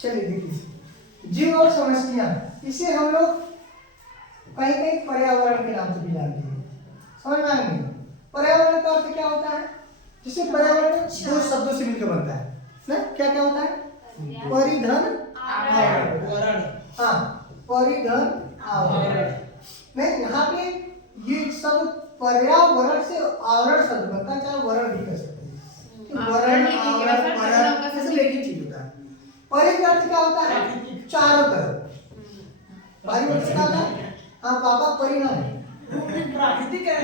चलिए देखिए, जीव और समष्टियाँ, इसे हम लोग कहीं कहीं पर्यावरण के नाम से भी जानते हैं। समझ में आएंगे? पर्यावरण का अर्थ क्या होता है? जिसे पर्यावरण दो शब्दों से मिलकर बनता है ना, क्या क्या होता है? परिधन आवरण। हाँ, परिधन आवरण। नहीं, यहाँ पे ये शब्द पर्यावरण से आवरण शब्द बनता है, चाहे वरण भी कर सकते हैं। वरण, आवरण, परत, ये सब एक ही चीज होता है। परि का अर्थ क्या होता है? चारों तरफ। परि मतलब क्या होता है? हाँ, पापा परि ना है, प्राकृतिक है।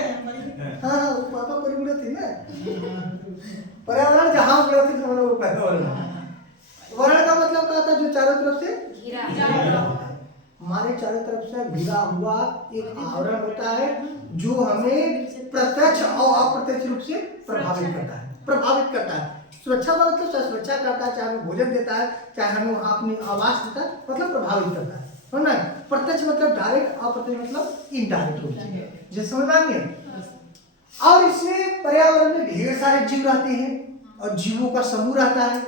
हाँ हाँ, पापा परि उड़े थे ना। पर्यावरण जहाँ उड़े थे तो वो पर्यावरण। वरण का मतलब क्या होता है? जो चारों तरफ से घिरा होता है। हमारे चारों तरफ से घिरा हुआ एक आवरण होता है जो हमें प्रत्यक्ष और अप्रत्यक्ष रूप से प्रभावित करता है। सुरक्षा का मतलब चाहे सुरक्षा करता है, चाहे हमें भोजन देता है, चाहे हमें वहाँ अपनी आवास देता है, मतलब प्रभावित करता है ना। प्रत्यक्ष मतलब डायरेक्ट, अप्रत्यक्ष मतलब इनडायरेक्ट रूप से। जैसे समझ आएंगे? और इसमें पर्यावरण में ढेर सारे जीव रहते हैं और जीवों का समूह रहता है।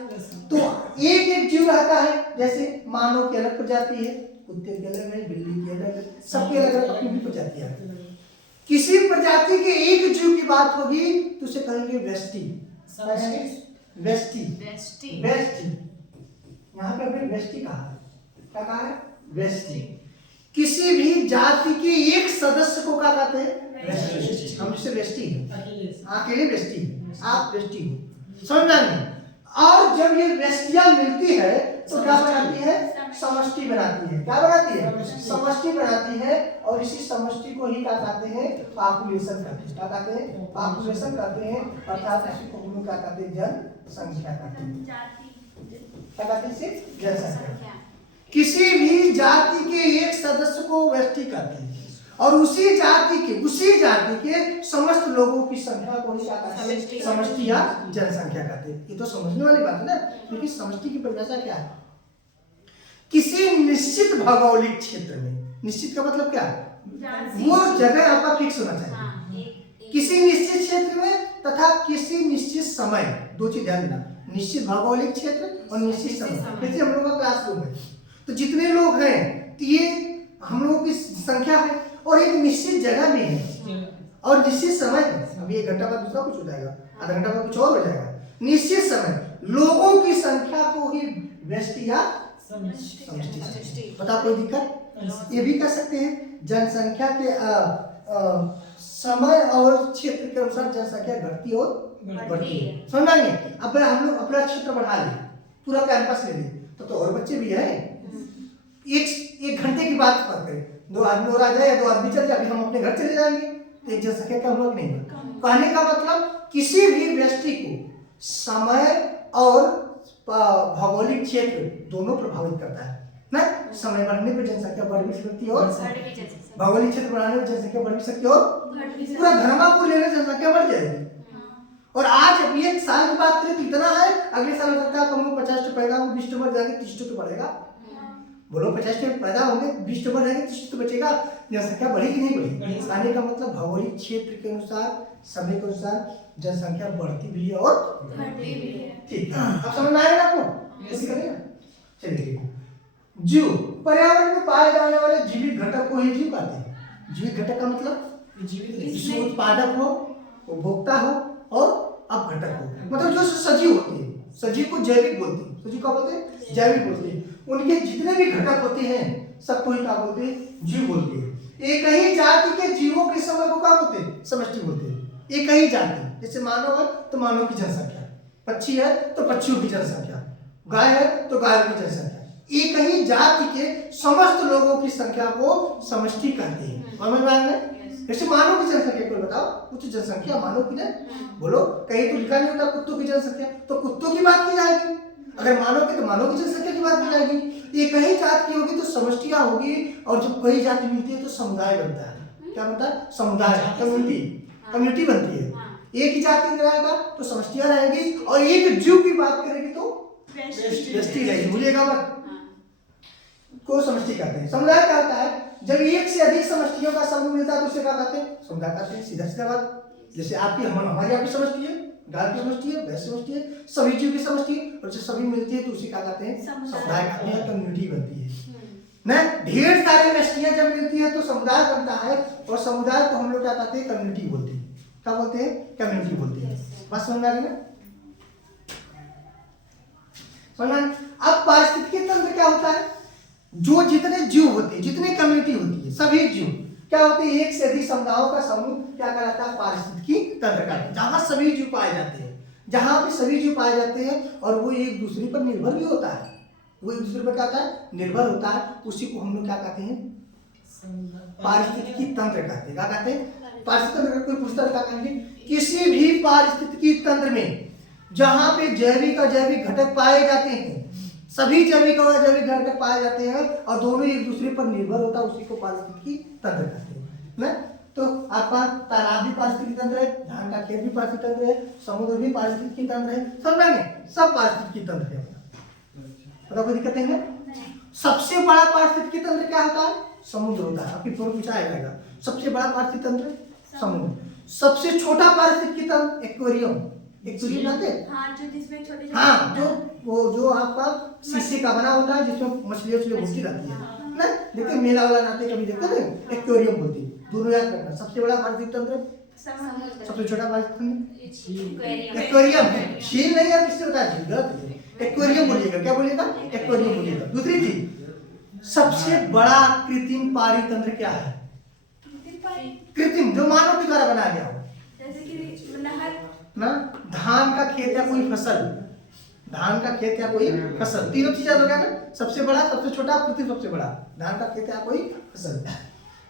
तो एक एक जीव रहता है, जैसे मानव की अलग प्रजाति है, कुत्ते की अलग है, बिल्ली की अलग है, सबकी अलग अलग अपनी प्रजाति है। किसी प्रजाति के एक जीव की बात होगी तो उसे कहेंगे व्यष्टि। व्यष्टि, व्यष्टि। यहाँ पे हमने व्यष्टि कहा है। क्या कहा है? व्यष्टि। किसी भी जाति के एक सदस्य को क्या कहते हैं? हम जिसे व्यष्टि हैं, अकेले व्यष्टि हैं, आप व्यष्टि हो। समझ में? और जब ये व्यष्टियां मिलती है तो क्या बनाती है? समष्टि बनाती है। क्या बनाती है? समष्टि बनाती है। और इसी समष्टि को ही क्या कहते हैं? पॉपुलेशन कहते हैं। क्या कहते हैं? पॉपुलेशन कहते हैं। अर्थात इसी को हम क्या कहते हैं? जनसंख्या कहते हैं। क्या कहते हैं? सिर्फ जनसंख्या। किसी भी जाति के एक सदस्य को व्यष्टि कहते हैं और उसी जाति के समस्त लोगों की संख्या को ही क्या कहते हैं? समष्टि या जनसंख्या कहते हैं। ये तो समझने वाली बात है ना, क्योंकि समष्टि की परिभाषा क्या है? किसी निश्चित भौगोलिक क्षेत्र में, निश्चित का मतलब क्या है? वो जगह आपका फिक्स होना चाहिए। किसी निश्चित क्षेत्र में तथा किसी निश्चित समय, दो चीज ध्यान देना, निश्चित भौगोलिक क्षेत्र और निश्चित समय। जैसे हम लोग का क्लासरूम है तो जितने लोग हैं तो ये हम लोगों की संख्या है और एक निश्चित जगह में है और निश्चित समय है। अभी 1 घंटा बाद दूसरा कुछ हो जाएगा, आधा घंटा बाद कुछ और हो जाएगा। निश्चित समय, लोगों की संख्या को ही व्यष्टि या समष्टि। बता कोई दिक्कत? ये भी कर सकते हैं। जनसंख्या के समय और क्षेत्र के अनुसार जनसंख्या घटती और बढ़ती है। समझ आएंगे? अब हम लोग अपना क्षेत्र बढ़ा लें, पूरा कैंपस ले लें तो और बच्चे भी हैं। एक घंटे की बात करें, 2 आदमी और आ जाए या 2 आदमी चल जाए, अभी हम अपने घर चले जाएंगे तो एक जनसंख्या कम होगा नहीं? कहने का मतलब किसी भी व्यक्ति को समय और भौगोलिक क्षेत्र दोनों प्रभावित करता है ना। समय बढ़ने पर जनसंख्या बढ़ भी सकती है और भौगोलिक क्षेत्र बढ़ाने पर जनसंख्या बढ़ भी सकती है और पूरा धर्मापुर लेने जनसंख्या बढ़ जाएगी। और आज अब ये साल की बात करें तो इतना है, अगले साल हो सकता है हम लोग 50 पैदा होंगे, 20 मर जाएंगे, 30 तो बढ़ेगा। बोलो 50 पैदा होंगे, 20 मर जाएंगे, 30 तो बचेगा। जनसंख्या बढ़ेगी नहीं बढ़ेगी? आने का मतलब भौगोलिक क्षेत्र के अनुसार, समय के अनुसार जनसंख्या बढ़ती भी है और घटती भी है। ठीक है, अब समझ में आएगा आपको? चलिए, जीव, पर्यावरण में पाए जाने वाले जीवित घटक को ही जीव कहते हैं। जीवित घटक का मतलब जिसमें उत्पादक हो, उपभोक्ता हो और अपघटक हो, मतलब जो सजीव होते हैं। सजीव को जैविक बोलते हैं। सजीव क्या बोलते हैं? जैविक बोलते हैं। उनके जितने भी घटक होते हैं सबको ही क्या बोलते हैं? जीव बोलते हैं। एक ही जाति के जीवों के समूह को क्या बोलते हैं? समष्टि बोलते हैं। एक ही जाति, जैसे मानव है तो मानव की जनसंख्या, पक्षी है तो पक्षियों की जनसंख्या, गाय है तो गायों की जनसंख्या। एक ही जाति के समस्त लोगों की संख्या को समष्टि कहते हैं। समझ में आया? जैसे मानव की जनसंख्या को बताओ, कुछ जनसंख्या मानव की ना, बोलो कहीं तो लिखा नहीं होता कुत्तों की जनसंख्या, तो कुत्तों की बात की जाएगी। अगर मानव की तो मानव की जनसंख्या की बात की जाएगी। एक ही जात की होगी तो समष्टियां होगी, और जब कई जाति मिलती है तो समुदाय बनता है। क्या बनता है? समुदाय, कम्युनिटी बनती है। एक ही जाति रहेगा तो समष्टियां रहेगी, और एक जीव की बात करेगी तो व्यष्टि रहेगी। भूलिएगा मत, को समष्टि कहते हैं। समुदाय क्या होता है? जब एक से अधिक समष्टियों का समूह मिलता है तो उसे क्या कहते हैं? समुदाय कहते हैं। सीधा सीधा बात, जैसे आपकी हमारी आपकी समष्टि है, गाय की समष्टि है, भैंस समष्टि है, सभी जीव की समष्टि है, और जब सभी मिलती है तो उसे क्या कहते हैं? समुदाय कहते हैं, कम्युनिटी बनती है ना। ढेर सारी व्यष्टियां जब मिलती है तो समुदाय बनता है, और समुदाय को हम लोग क्या कहते हैं? कम्युनिटी बोलते हैं। क्या बोलते हैं? कम्युनिटी बोलते हैं। बात समझ में आ गई ना? समझ। अब पारिस्थितिकी तंत्र क्या होता है? जो जितने जीव होते हैं, जितने कम्युनिटी होती है, सभी जीव क्या होते हैं? एक से अधिक समुदायों का समूह क्या कहलाता है? पारिस्थितिकी तंत्र कहलाता है। जहां सभी जीव पाए जाते हैं, जहां पे सभी जीव पाए जाते हैं और वो एक दूसरे पर निर्भर भी होता है, वो एक दूसरे पर क्या होता है? निर्भर होता है, उसी को हम लोग क्या कहते हैं? पारिस्थितिकी तंत्र कहते हैं। क्या कहते हैं? पारिस्थितिकी तंत्र। कोई पूछता है क्या कहेंगे? किसी भी पारिस्थितिकी तंत्र में जहां पे जैविक अजैविक घटक पाए जाते हैं, सभी जैविक और अजैविक घटक पाए जाते हैं और दोनों एक दूसरे पर निर्भर होता है, उसी को पारिस्थितिकी तंत्र कहते हैं ना। तो आपका तालाब भी पारिस्थितिकी तंत्र है, धान का खेत भी पारिस्थितिकी तंत्र है, समुद्र भी पारिस्थितिकी तंत्र है। समझ में? सब पारिस्थितिकी तंत्र है। पता कोई दिक्कत नहीं है? सबसे बड़ा पारिस्थितिकी तंत्र क्या होता है? समुद्र होता है। आपकी पूरा पूछा जाएगा, सबसे बड़ा पारिस्थितिकी तंत्र समुद्र। सबसे छोटा पारिस्थितिकी तंत्र एक्वेरियम। एक्वेरियम जानते हैं? हाँ, जो जिसमें छोटे हाँ, जो आपका शीशे का बना होता है, जिसमें मछलियां घुसती रहती है ना। देखते मेला वाला नाते कभी देखते ना, एक्वेरियम बोलते हैं। दोनों याद रखना। सबसे बड़ा पारिस्थितिकी तंत्र, सबसे छोटा पारिस्थितिकी तंत्र एक्वेरियम। झील नहीं है, किससे होता है? झील गलत है। एक्वेरियम बोलिएगा। क्या बोलिएगा? एक्वेरियम बोलिएगा। दूसरी चीज, सबसे बड़ा कृत्रिम पारितंत्र क्या है? कृत्रिम, जो मानव के द्वारा बनाया गया हो, जैसे कि नहर ना। धान का खेत या कोई फसल, धान का खेत या कोई फसल, तीनों चीजें हो गया ना। सबसे बड़ा, सबसे छोटा, कृत्रिम सबसे बड़ा। धान का खेत या कोई फसल।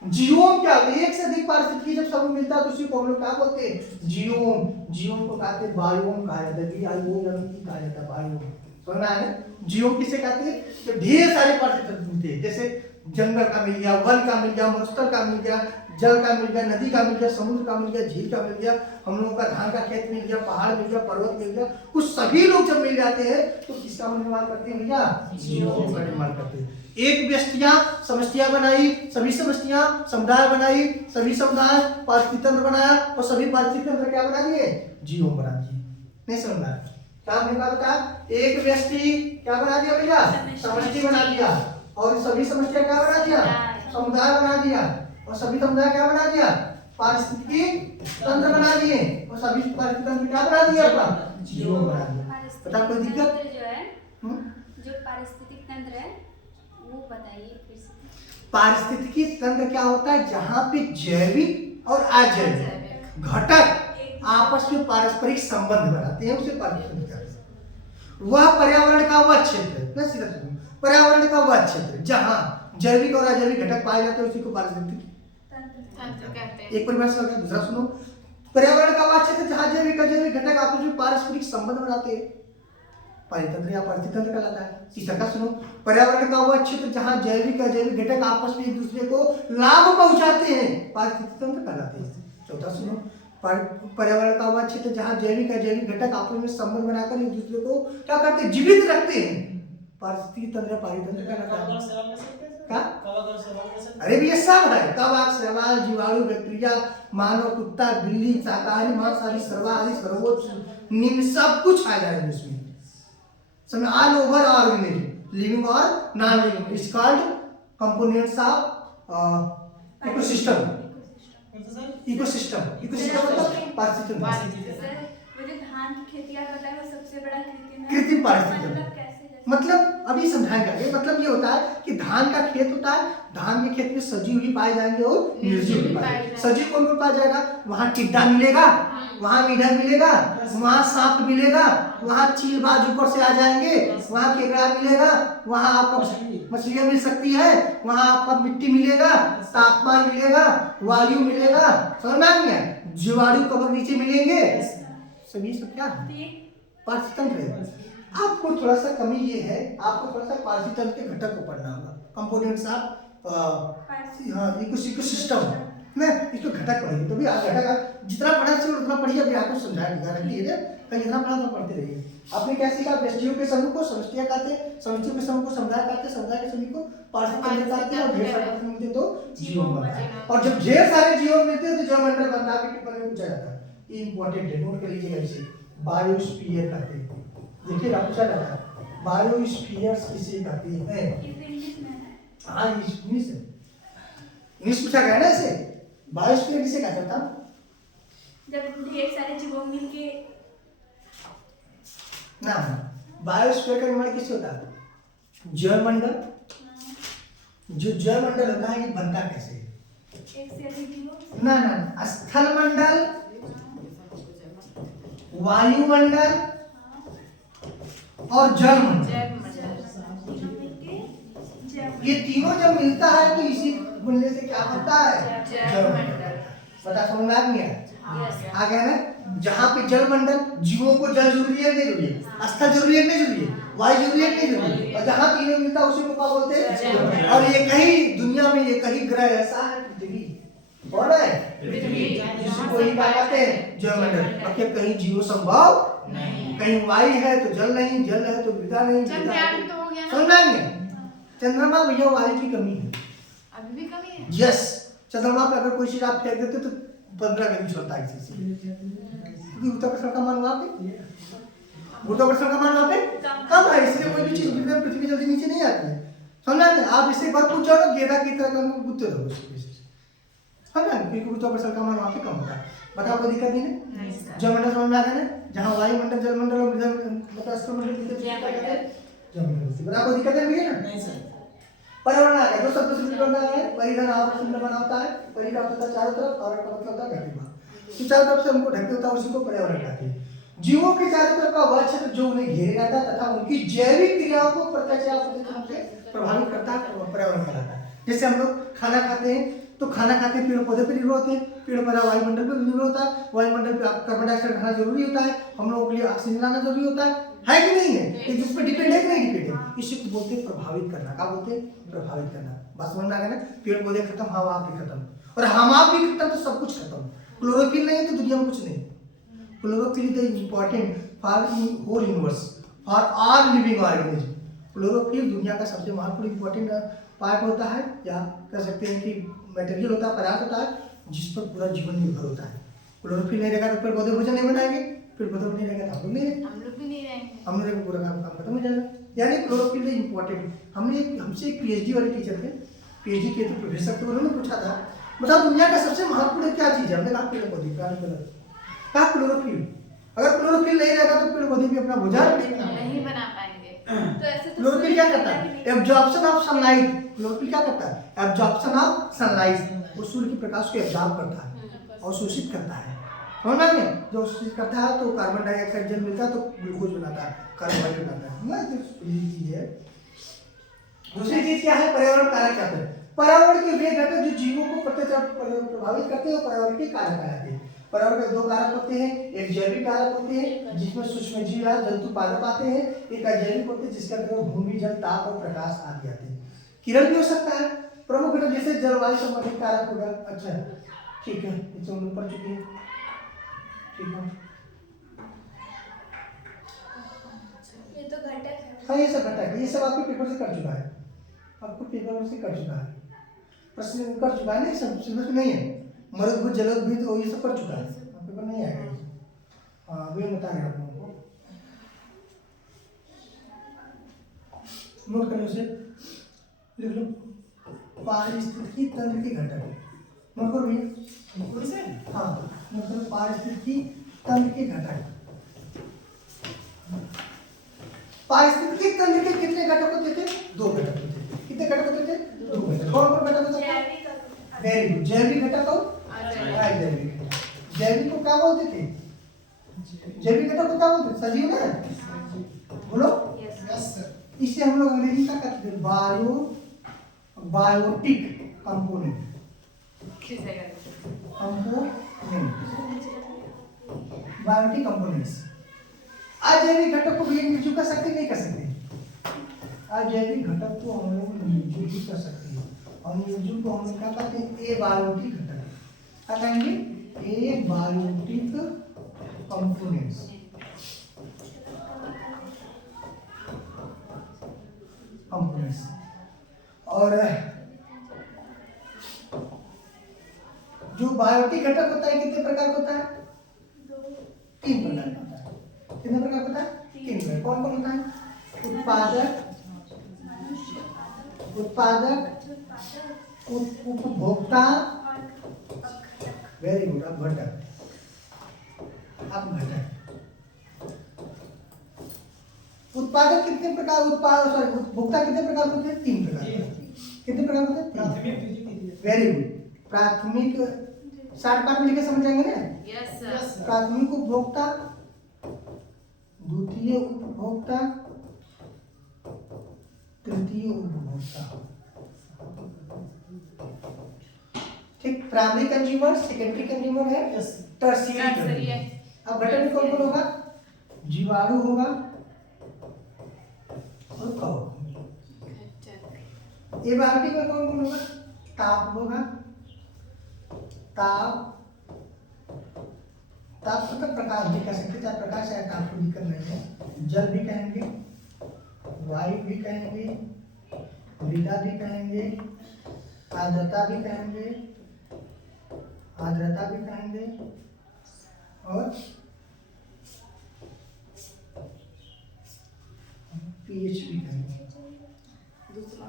जीवोम क्या होता है? एक से अधिक पारिस्थितिकी जब समूह मिलता है तो उसी को हम लोग क्या बोलते हैं? जीवोम। जीवोम को कहते हैं बायोम कहा जाता है। कहा जाता है बायोम। समझना है ना? जीवोम किसे कहते हैं? तो ढेर सारे पारिस्थितिकी मिलते हैं, जैसे जंगल का मिल गया, वन का मिल गया, मरुस्थल का मिल गया, जल का मिल गया, नदी का मिल गया, समुद्र का मिल गया, झील का मिल गया, हम लोगों का धान का खेत मिल गया, पहाड़ मिल गया, पर्वत मिल गया। कुछ सभी लोग जब मिल जाते हैं तो किसका निर्माण करते हैं भैया? जीवों का निर्माण करते हैं। एक व्यष्टियां समष्टियां बनाई, सभी समष्टियां समुदाय बनाई, सभी समुदाय पारिस्थितिकी तंत्र बनाया, और सभी पारिस्थितिकी तंत्र क्या बना दिए? जीवों बना दिए। नहीं समझ रहा? क्या हमने कहा था? एक व्यष्टि क्या बना दिया भैया? समष्टि बना दिया, और सभी समष्टियां क्या बना दिया? समुदाय बना दिया, और सभी समुदाय क्या बना दिया? पारिस्थितिकी तंत्र बना दिए, और सभी पारिस्थितिकी तंत्र क्या बना दिया? आपका जीवों बना दिया। पता कोई दिक्कत? जो है, जो पारिस्थितिक तंत्र है वो बताइए फिर से। पारिस्थितिकी तंत्र क्या होता है? जहां पे जैविक और अजैविक घटक आपस में पारस्परिक संबंध बनाते हैं, उसे पारिस्थितिकी तंत्र कहते हैं। वह पर्यावरण का वह क्षेत्र, ना सीधा पर्यावरण का वह क्षेत्र जहां जैविक और अजैविक घटक पाए जाते हैं, उसी को पारिस्थितिकी तंत्र कहते हैं। एक परिभाषा हो गया। दूसरा सुनो, पर्यावरण का वह क्षेत्र जहां जैविक अजैविक घटक आपस में पारस्परिक संबंध बनाते हैं, पारितंत्र या पारिस्थितिकी तंत्र कहलाता है। तीसरा का सुनो, पर्यावरण का वह क्षेत्र जहां जैविक अजैविक घटक आपस में एक दूसरे को लाभ पहुंचाते हैं, पारिस्थितिकी तंत्र कहलाते हैं। चौथा सुनो, पर्यावरण का वह क्षेत्र जहां जैविक अजैविक घटक आपस में संबंध बनाकर एक दूसरे को क्या करते हैं? जीवित रखते हैं, पारिस्थितिकी तंत्र या पारितंत्र कहलाता है। क्या? अरे भैया सब है। कवक, शैवाल, जीवाणु, बैक्टीरिया, मानव, कुत्ता, बिल्ली, शाकाहारी, मांसाहारी, सर्वाहारी, सर्वोच्च, निम्न सब कुछ आ जाएगा इसमें। समझ? ऑल ओवर ऑर्गेनिज्म, लिविंग और non living, is called components of ecosystem. Ecosystem मतलब पारिस्थितिकी मुझे धान की खेती आप बताएं, वो सबसे बड़ा कृत्रिम पारिस्थितिकी। मतलब अभी समझाएंगे। मतलब ये होता है कि धान का खेत होता है, धान के खेत में सजीव भी पाए जाएंगे और निर्जीव भी पाए जाएंगे। सजीव कौन कौन पाया जाएगा? वहाँ टिड्डा मिलेगा, वहाँ मीढक मिलेगा, वहाँ सांप मिलेगा, वहाँ चील बाज ऊपर से आ जाएंगे, वहाँ केकड़ा मिलेगा, वहाँ आपको मछलियाँ मिल सकती है, वहाँ आपका मिट्टी मिलेगा, तापमान मिलेगा, वायु मिलेगा। समझ में आ गया? जीवाणु कबर नीचे मिलेंगे। सभी सब क्या पारिस्थितिकी तंत्र है। आपको थोड़ा सा कमी ये है, आपको थोड़ा सा पारिस्थितिकी तंत्र के घटक को पढ़ना होगा, कंपोनेंट्स ऑफ इकोसिस्टम ना। इसको घटक पढ़ेंगे तो भी आप घटक जितना पढ़ा चाहिए उतना पढ़िए। अभी आपको समझाएंगे, गारंटी है। कहीं जितना पढ़ा तो पढ़ते रहिए। आपने क्या सीखा? व्यष्टियों के समूह को समष्टियां कहते हैं, समष्टियों के समूह को समुदाय कहते हैं, समुदाय के समूह को पारिस्थितिकी तंत्र कहते हैं, और ढेर सारे मिलते तो जीवन बनता है। और जब ढेर सारे जीवन मिलते हैं तो जीवमंडल बनता है। पेपर में पूछा जाता है, ये इंपॉर्टेंट है, नोट कर लीजिएगा इसे। बायोस्फीयर कहते हैं। देखिएगा पूछा जाता है बायोस्फीयर्स किसे कहते हैं। इंग्लिश में है। हाँ इंग्लिश है, इंग्लिश पूछा गया ना इसे। बायोस्फीयर किसे कहते हैं था? जब ढेर सारे जीवों मिलके ना, बायोस्फीयर का निर्माण किससे होता है? जैवमंडल। जो जैवमंडल होता है ये बनता कैसे? एक से अधिक जीवों ना ना ना, स्थलमंडल, वायुमंडल और जलमंडल, तीनों मिलके ये तीनों जब मिलता है तो इसी मिलने से क्या बनता है? जलमंडल। पता समझ में आ गया? आ गया ना। जहाँ पे जलमंडल, जीवों को जल जरूरी है नहीं जरूरी है, स्थल जरूरी है नहीं जरूरी है, वायु जरूरी है नहीं जरूरी है, और जहाँ तीनों मिलता है उसी को क्या बोलते हैं? और ये कहीं दुनिया में ये कहीं ग्रह ऐसा है पृथ्वी, कौन है? पृथ्वी, जिसको ही क्या कहते हैं? जलमंडल। बाकी कहीं जीव संभव नहीं, कहीं वायु है तो जल नहीं, जल है तो मृदा नहीं, चंद्रयान तो हो गया ना? समझ में? चंद्रमा भैया वायु की कमी है। अभी भी कमी है। यस, चंद्रमा पे अगर कोई चीज आप फेंक देते तो 15 मिनट चलता है किसी से, क्योंकि गुरुत्वाकर्षण का मान वहाँ पे, गुरुत्वाकर्षण का मान वहाँ पे कम है, इसलिए कोई भी चीज पृथ्वी जल्दी नीचे नहीं आती है। समझा नहीं? आप इससे एक बार पूछ जाओ ना गेंदा की तरह गुत्ते रहो उसके पीछे, समझा? क्योंकि गुरुत्वाकर्षण का मान वहाँ पे कम होता है। बताओ कोई दिक्कत नहीं है? जलमंडल समझ में आ गया ना? जहाँ वायुमंडल, जलमंडल और मृदा मतलब स्थलमंडल की जलमंडल, बताओ कोई दिक्कत है भैया? नहीं सर। पर्यावरण आ गया, दो शब्द से मिलकर बना है। परिधन आवरण से बना होता है। परि का होता है चारों तरफ, आवरण का मतलब होता है घटित भाग, तो चारों तरफ से हमको ढके होता है, उसी को पर्यावरण कहते हैं। जीवों के चारों तरफ का वह क्षेत्र जो उन्हें घेरे रहता है तथा उनकी जैविक क्रियाओं को प्रत्यक्ष या अप्रत्यक्ष रूप से प्रभावित करता है, पर्यावरण कहलाता है। जैसे हम लोग खाना खाते हैं तो खाना खाते हैं पेड़ पौधे पर निर्भर होते हैं, पेड़ पौधा वायुमंडल पर निर्भर होता है, वायुमंडल पे कार्बन डाइऑक्साइड खाना जरूरी होता है, हम लोगों के लिए ऑक्सीजन लाना जरूरी होता है कि नहीं है? ये जिस पर डिपेंड है कि नहीं डिपेंड है? इसी को बोलते हैं प्रभावित करना। क्या बोलते हैं? प्रभावित करना। बात समझ में आ गया ना? पेड़ पौधे खत्म, हवा भी खत्म, और हवा भी खत्म तो सब कुछ खत्म। क्लोरोफिल नहीं है तो दुनिया में कुछ नहीं। Chlorophyll is important for whole universe, for all living organism. Chlorophyll दुनिया का सबसे महत्वपूर्ण इंपॉर्टेंट पार्ट होता है, या कह सकते हैं कि मटेरियल होता है, पदार्थ होता है जिस पर पूरा जीवन निर्भर होता है। क्लोरोफिल नहीं रहेगा तो पेड़ पौधे भोजन नहीं बनाएंगे, पेड़ पौधे नहीं रहेगा तो हम लोग नहीं रहेंगे, हम लोग भी नहीं रहेंगे, हम लोग का पूरा काम खत्म हो जाएगा। यानी क्लोरोफिल इज इम्पोर्टेंट। हमसे एक पीएचडी वाले टीचर थे, पीएचडी के थे प्रोफेसर थे, उन्होंने पूछा था बताओ दुनिया का सबसे महत्वपूर्ण क्या चीज है? हमने कहा पेड़ पौधे, कहा क्लोरोफिल। अगर क्लोरोफिल नहीं रहेगा तो पेड़ पौधे भी अपना भोजन नहीं बना पाएंगे। तो ऐसे तो क्लोरोफिल क्या करता है? Absorption of sunlight. क्लोरोफिल क्या करता है? Absorption of sunlight. वो सूर्य के प्रकाश को एब्जॉर्ब करता है और शोषित करता है। समझ में? जो शोषित करता है तो कार्बन डाइऑक्साइड जल मिलता है तो ग्लूकोज बनाता है, कार्बोहाइड्रेट बनाता है। ना तो पहली चीज है। दूसरी चीज क्या है? पर्यावरण कारक क्या है? पर्यावरण के वे घटक जो जीवों को प्रत्यक्ष प्रभावित करते हैं पर्यावरण के कारक कहलाते हैं। पर्यावरण के दो कारक होते हैं, एक जैविक कारक होते हैं जिसमें सूक्ष्म जीव या जंतु पादप आते हैं, एक अजैविक होते हैं जिसके अंतर्गत भूमि, जल, ताप और प्रकाश आदि आते हैं। किरण भी हो सकता है। प्रमुख घटक जैसे जलवायु संबंधित कारक होगा। अच्छा ठीक है, इसे हम लोग पढ़ चुके हैं। ठीक है, ये तो घटक है। हाँ ये सब घटक है, ये सब आपके पेपर से कर चुका है, आपको पेपर से कर चुका है, प्रश्न कर चुका है। नहीं सब सिलेबस में नहीं है। मरुद्भूत, जलोद्भूत और ये सब कर चुका है, पेपर नहीं आएगा। हाँ वे बता रहे आप लोगों को, नोट कर लो उसे, लिख लो। पारिस्थितिकी तंत्र के घटक, नोट करो भैया। हाँ नोट करो, पारिस्थितिकी तंत्र के घटक। पारिस्थितिकी तंत्र के कितने घटक होते थे? दो घटक होते थे। कितने घटक होते थे? दो घटक। कौन कौन घटक होता था? Very good. जैविक घटक और अजैविक घटक। जैविक को क्या बोलते थे? जैविक घटक को क्या बोलते थे? सजीव ना, बोलो। इसे हम लोग अंग्रेजी का कहते थे बायोटिक कंपोनेंट। Biotic components. अजैविक घटक को भी निर्जीव कर सकते नहीं कर सकते? अजैविक घटक को हम लोग निर्जीव कर सकते हैं, और निर्जीव को हम लोग क्या कहते हैं? एबायोटिक घटक। क्या कहेंगे? Abiotic components. और जो बायोटिक घटक होता है कितने प्रकार का होता है? तीन प्रकार का होता है। कितने प्रकार होता है? 3 प्रकार। कौन कौन होता है? उत्पादक, उत्पादक, उपभोक्ता, वेरी गुड, अब घटक, अब घटक। उत्पादक कितने प्रकार, उपभोक्ता कितने प्रकार होते हैं? 3 प्रकार। कितने प्रकार होते हैं? प्राथमिक, वेरी गुड। प्राथमिक शॉर्ट पार्ट में लिखे समझ जाएंगे ना? Yes sir. प्राथमिक उपभोक्ता, द्वितीय उपभोक्ता, तृतीय उपभोक्ता। ठीक, प्राइमरी कंज्यूमर, सेकेंडरी कंज्यूमर है, टर्शियरी टर्शियरी कंज्यूमर। है। अब घटक में कौन कौन होगा? जीवाणु होगा और कवक। एबायोटिक में कौन कौन होगा? ताप होगा, ताप, ताप मतलब प्रकाश भी कह सकते, चाहे प्रकाश चाहे ताप को दिक्कत नहीं है। जल भी कहेंगे, वायु भी कहेंगे, मृदा भी कहेंगे, आर्द्रता भी कहेंगे, आर्द्रता भी कहेंगे, और पीएच भी कहेंगे। दूसरा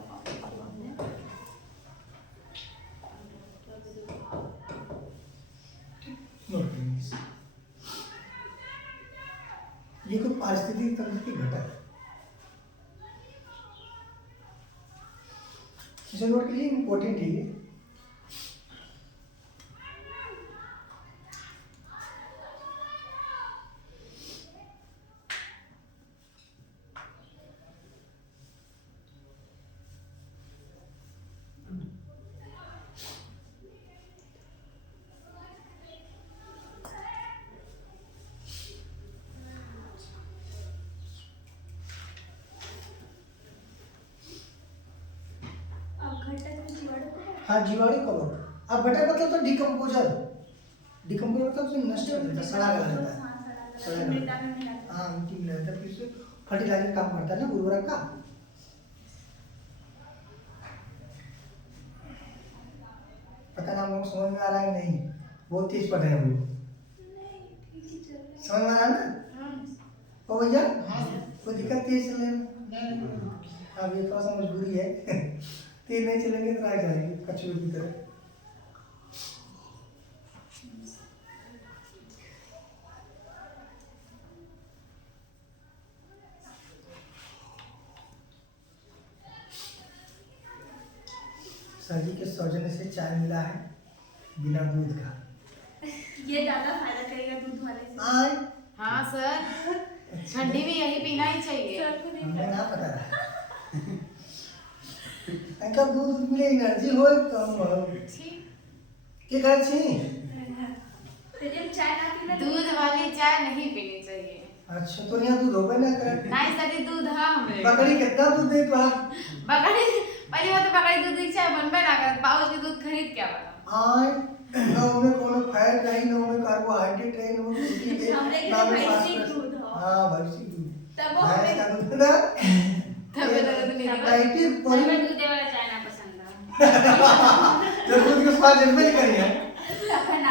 नोट करेंगे इसे। ये कोई पारिस्थितिकी तंत्र के घटक, इसे नोट के लिए इम्पोर्टेंट है ये। हाँ, जीवाणु कवक। अब घटक मतलब तो डिकम्पोजर, डिकम्पोजर मतलब उसे नष्ट कर देता है, सड़ा कर देता है, सड़ा कर देता है। हाँ, मिट्टी में रहता है, फिर से फर्टिलाइजर काम करता है ना, उर्वरक का। पता ना हम लोग समझ में आ रहा है नहीं? बहुत तेज पढ़ रहे हैं हम लोग। समझ में आ रहा है ना? ओ भैया, कोई दिक्कत तेज चलने में? अब ये थोड़ा सा मजबूरी है। तेज नहीं चलेंगे तो रह जाएंगे कछुए की तरह। सर जी के सौजन्य से चाय मिला है बिना दूध का। ये ज्यादा फायदा करेगा दूध वाले से। आय, हाँ सर, ठंडी में यही पीना ही चाहिए। सर को नहीं हमें ना पता रहा। अंकल दूध मिले एनर्जी हो कम हो छी, के कर छी। तो जब चाय ना पीना दूध वाली चाय नहीं पीनी चाहिए। अच्छा, तो यहाँ दूध होबे ना करे। नहीं सर, दूध हाँ हमरे। बकरी कितना दूध दे पड़ा? बकरी पहली बात तो बकरी दूध की चाय बनबे ना कर, पाउच के दूध खरीद क्या बना। आय, ना उनमें कोनो फैट नहीं, ना उनमें कार्बोहाइड्रेट नहीं, ना उनमें प्रोटीन नहीं, हमरे के ना उनमें भैंसी फास्फोरस। दूध हो। हाँ, भैंसी दूध। तब वो भैंस हमें का दूध ना तबे लगे तो नहीं निकल। 90 हमें दूध वाला चाय ना पसंद है। जो दूध के स्वाद जन्मे नहीं करी है।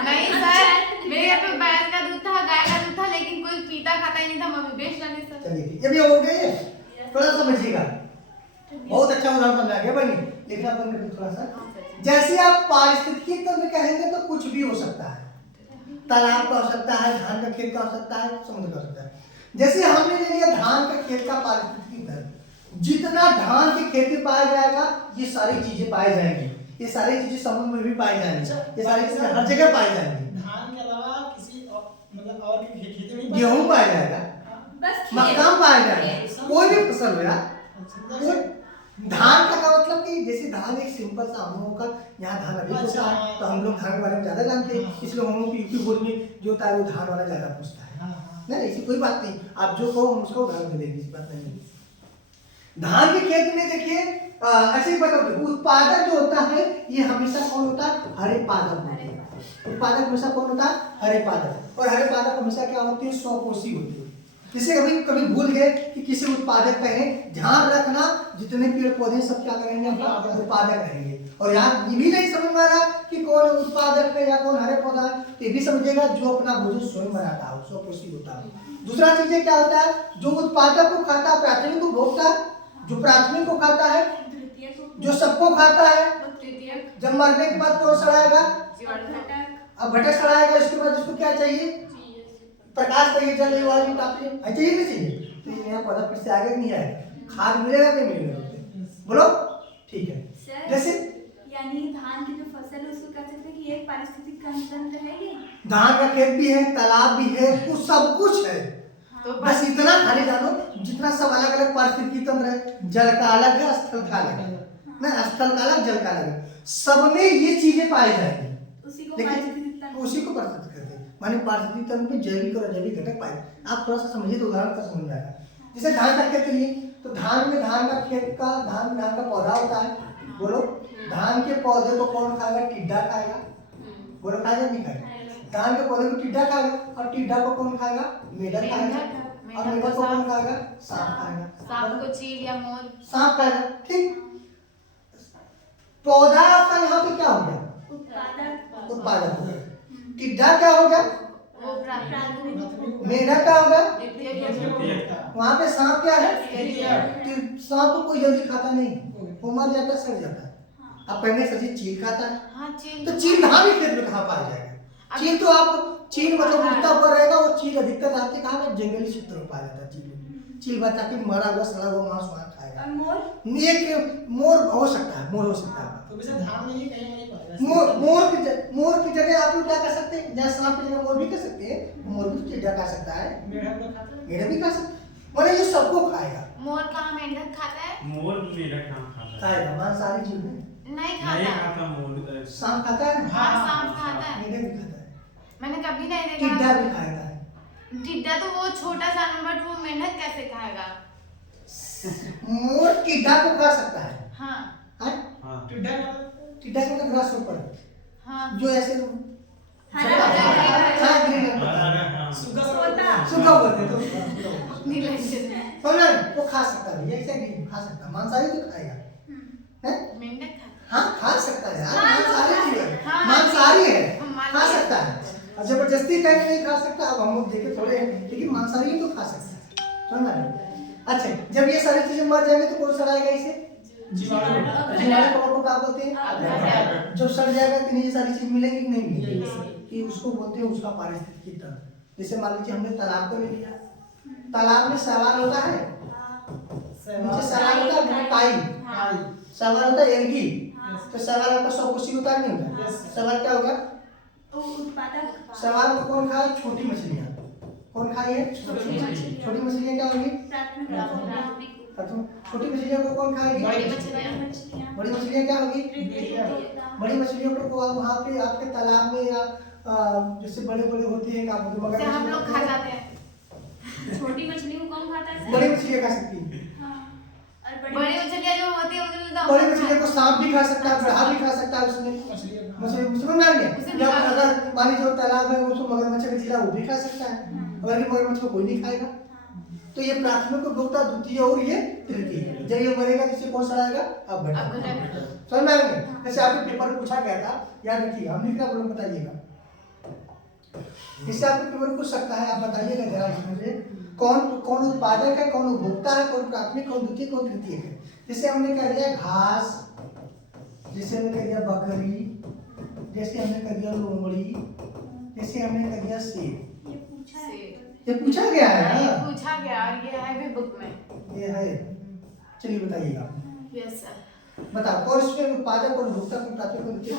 नहीं सर, मेरे घर पे भैंस का दूध था, गाय का दूध था, लेकिन कोई पीता खाता ही नहीं था, मम्मी बेच डाली सर। चलिए ठीक, ये भी हो गई है। थोड़ा समझिएगा, बहुत अच्छा उदाहरण समझा गया बनी, लेकिन आप बंद कर थोड़ा सा। जैसे आप पारिस्थितिकी तंत्र कहेंगे तो कुछ भी हो सकता है, तालाब का हो सकता है, धान का खेत का हो सकता है, समुद्र का हो सकता है। जैसे हमने ले लिया धान का खेत का पारिस्थितिकी तंत्र, जितना धान के खेत में पाया जाएगा ये सारी चीजें पाई जाएंगी, ये सारी चीजें समुद्र में भी पाई जाएंगी, ये सारी चीजें हर जगह पाई जाएंगी। धान के अलावा किसी मतलब और की खेती में गेहूं पाया जाएगा, बस मक्का पाया जाएगा, कोई भी फसल हो यार। सुंदर वो से धान का मतलब कि जैसे धान एक सिंपल सा हम लोगों का यहाँ धान अधिक होता है, तो हम लोग धान के बारे में ज्यादा जानते हैं, इसलिए हम लोग यूपी बोर्ड में जो होता है वो धान वाला ज्यादा पूछता है। हाँ, नहीं ऐसी कोई बात नहीं, आप जो कहो हम उसका उदाहरण दे देंगे, इस बात नहीं है। धान के खेत में देखिए ऐसे ही बताओ, उत्पादक जो होता है ये हमेशा कौन होता है? हरे पादप होते हैं। उत्पादक हमेशा कौन होता है? हरे पादप। और हरे पादप हमेशा क्या होती है? स्वपोषी होती है। इसे कभी कभी भूल गए कि किसी उत्पादक कहें, ध्यान रखना जितने पेड़ पौधे सब क्या करेंगे? उत्पादक रहेंगे। और यहाँ ये भी नहीं समझ में आ रहा कि कौन उत्पादक है या कौन हरे पौधा है, तो ये भी समझिएगा जो अपना भोजन स्वयं बनाता हो, स्वपोषी होता हो, दूसरा चीजें क्या होता है, जो उत्पादक को खाता है प्राथमिक उपभोक्ता, जो प्राथमिक को खाता है, जो सबको खाता है, जब मरने के बाद कौन सड़ाएगा, अब घटक सड़ाएगा, इसके बाद इसको क्या चाहिए, प्रकाश चाहिए, जल वायु ताप चाहिए नहीं चाहिए, तो ये नया पौधा फिर से आगे नहीं आएगा, खाद मिलेगा नहीं मिलेगा, बोलो ठीक है। सर, जैसे यानी धान की जो फसल है उसको कह सकते हैं कि एक पारिस्थितिक तंत्र है ये। धान का खेत भी है, तालाब भी है, कुछ सब कुछ है, तो बस इतना खाली जानो जितना सब अलग अलग पारिस्थितिकी तंत्र है, जल का अलग है, स्थल का अलग है, ना स्थल का अलग, जल का अलग है, सब में ये चीजें पाई जाएंगी, उसी को लेकिन पारिस्थितिक तंत्र उसी को पारिस्थितिक कहते हैं, माने पारिस्थितिक तंत्र में जैविक और अजैविक घटक पाए। आप थोड़ा सा समझिए तो उदाहरण का समझ में आएगा। जैसे धान का खेत लिए, तो धान में धान का खेत का धान का पौधा होता है, बोलो धान के पौधे को कौन खाएगा, टिड्डा खाएगा, बोलो खाएगा नहीं खाएगा, धान के पौधे को टिड्डा खाएगा, और टिड्डा को कौन खाएगा, मेढक खाएगा, और मेढक को कौन खाएगा, सांप खाएगा, सांप को चील या मोर सांप खाएगा, ठीक। पौधा आपका यहाँ पे क्या हो गया, उत्पादक उत्पादक हो गया, टिड्डा क्या हो गया, वो प्राथमिक मेढक क्या हो गया, द्वितीयक वहाँ पे सांप क्या है, द्वितीयक सांप को कोई जल्दी खाता नहीं, वो मर जाता है, सड़ जाता है। अब पहले सब्जी चील खाता है, हाँ चील तो चील धान के खेत में कहाँ पाया जाएगा, चील तो आप चील मतलब उड़ता हुआ रहेगा, और चील अधिकतर आपके कहाँ में जंगली क्षेत्र में पाया जाता है, चील बचा के मरा हुआ सड़ा हुआ मांस वहाँ खाएगा। और मोर एक मोर हो सकता है, मोर हो सकता है, तो वैसे धान में ही कहीं नहीं पाएगा। मोर की जगह आप लोग क्या कर सकते हैं, जहाँ सांप की जगह मोर भी कर सकते हैं, मोर भी टिड्डा खा सकता है, मेढक लोग खाते हैं। मेढक भी खा सकता है, मतलब ये सबको खाएगा, मोर कहाँ मेंढक खाता है, मोर मेढक कहाँ खाता है? खाएगा मांसाहारी जीव में। नहीं नहीं खाता खाता मोर। सांप खाता है, हाँ सांप खाता है, मेढक भी खाता है, मैंने कभी नहीं टिड्डा देखा। भी खाएगा है, टिड्डा तो वो छोटा सा नंबर, वो मेंढक कैसे खाएगा। मोर टिड्डा को खा सकता है, हाँ हैं? हाँ। टिड्डा क्या? टिड्डा के मतलब ग्रास ऊपर हाँ जो ऐसे हरा हाँ, ग्रीन होता है। अरे हाँ। सूखा होता। सूखा बोलते हैं तो नीलंजन समझ वो खा सकता है, ऐसे नहीं खा सकता, मांसाहारी तो खाएगा, हैं? मेंढक खाता हाँ खा सकता है यार, मांसाहारी जीव है, हाँ, मांसाहारी है, हम मान खा लिए। सकता है, और जबरदस्ती कहीं नहीं खा सकता, अब हम लोग देखे थोड़े हैं, लेकिन मांसाहारी तो खा सकता है, समझ में आया? अच्छा, जब ये सारी चीजें मर जाएंगे तो कौन सड़ाएगा इसे, जीवाणु। जीवाणु को क्या बोलते हैं, जब सड़ जाएगा तो ये सारी चीज मिलेंगी कि नहीं मिलेगी, कि उसको बोलते हैं उसका पारिस्थितिकी तंत्र। जैसे मान लीजिए हमने तालाब को ले लिया, तालाब में शैवाल होता है, नीचे शैवाल होता है, काई शैवाल होता है, एल्गी, तो शैवाल आपका स्वकोशी होता है नहीं होता, शैवाल क्या होगा, उत्पादक शैवाल को कौन खाए, छोटी मछलियाँ, कौन खाई है, छोटी मछलियाँ क्या होंगी, प्राथमिक छोटी मछलियों को कौन खाएगी, बड़ी मछलियाँ बड़ी मछलियाँ क्या होगी, बड़ी मछलियों को आप वहाँ पे आपके तालाब में या जैसे बड़े बड़े होती है क्या बोलते हैं, से मगर हम लोग खा जाते हैं। छोटी मछली को कौन खाता है बड़ी मछलियाँ खा सकती है, और बड़ी मछलियाँ जो होती है उन्हें तो बड़ी मछलियों को सांप भी खा सकता है, गधा भी खा सकता है, उसमें मछली उसमें मान लिया, उसे जब भी खा अगर मान लीजिए वो तालाब है उसको मगरमच्छ का जिला वो भी खा सकता है, अगर मगरमच्छ को कोई नहीं खाएगा, तो ये प्राथमिक उपभोक्ता, द्वितीय और ये तृतीय, जब ये मरेगा तो इसे कौन सड़ाएगा, अब अब घटक, घटक। समझ में आएंगे। जैसे आपके पेपर में पूछा गया था, याद रखिएगा, हम लिख रहा बोलो बताइएगा, इससे आपके पेपर पूछ सकता है, आप बताइएगा जरा इसमें से कौन कौन उत्पादक है, कौन उपभोक्ता है, कौन प्राथमिक, कौन द्वितीय, कौन तृतीय है। जैसे हमने कह दिया घास, जैसे हमने कह दिया बकरी, जैसे हमने कह दिया लोमड़ी, जैसे हमने कह दिया सेब, ये पूछा है ये पूछा गया है ये ना? पूछा गया और ये है भी बुक में। ये है, चलिए बताइएगा, यस सर। बताओ कौन इसमें उत्पादक, कौन उपभोक्ता, कौन प्राथमिक, कौन द्वितीय? घास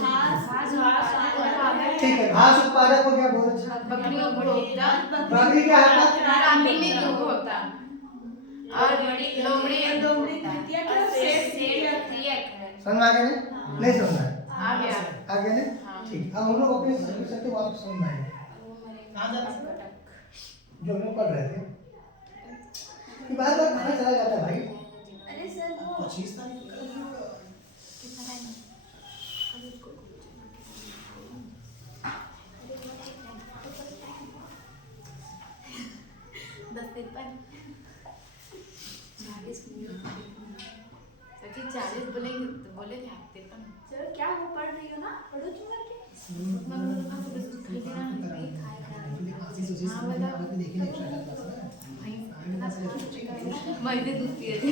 ठीक है, घास उत्पादक हो गया, बहुत अच्छा। बकरी उपभोक्ता, बकरी क्या है, प्राथमिक उपभोक्ता, और लोमड़ी लोमड़ी तृतीय का तृतीयक है। समझ में आ गया ना? नहीं समझ में आया? आ गया। आ गया ना? हाँ। ठीक, अब हम लोग अपने सत्य वापस समझ में आएगा कहाँ जाता है? जो हम लोग पढ़ रहे थे, कि बार बार कहाँ चला जाता है भाई, अरे सर वो 25 तारीख को कल होगा। सच्ची 40 बोलेंगे तो बोले थे आप 53। सर क्या वो पढ़ रही हो ना, पढ़ो क्यों करके आशीष उसी ने आपने देखी नहीं एक्स्ट्रा क्लास में मजे दूध पिए थे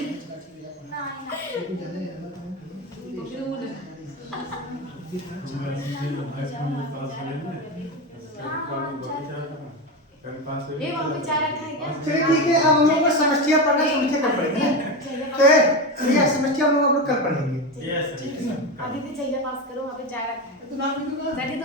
ये वहाँ पे चाय रखा है क्या? चलिए ठीक है, अब हम लोग को समस्या पढ़ना, समस्या कल पढ़ेंगे। तो ये समस्या हम लोग कल पढ़ लेंगे। Yes. अभी भी चाहिए पास करो, वहाँ पे चाय रखा है। तो नाम लिखूंगा। बैठे तो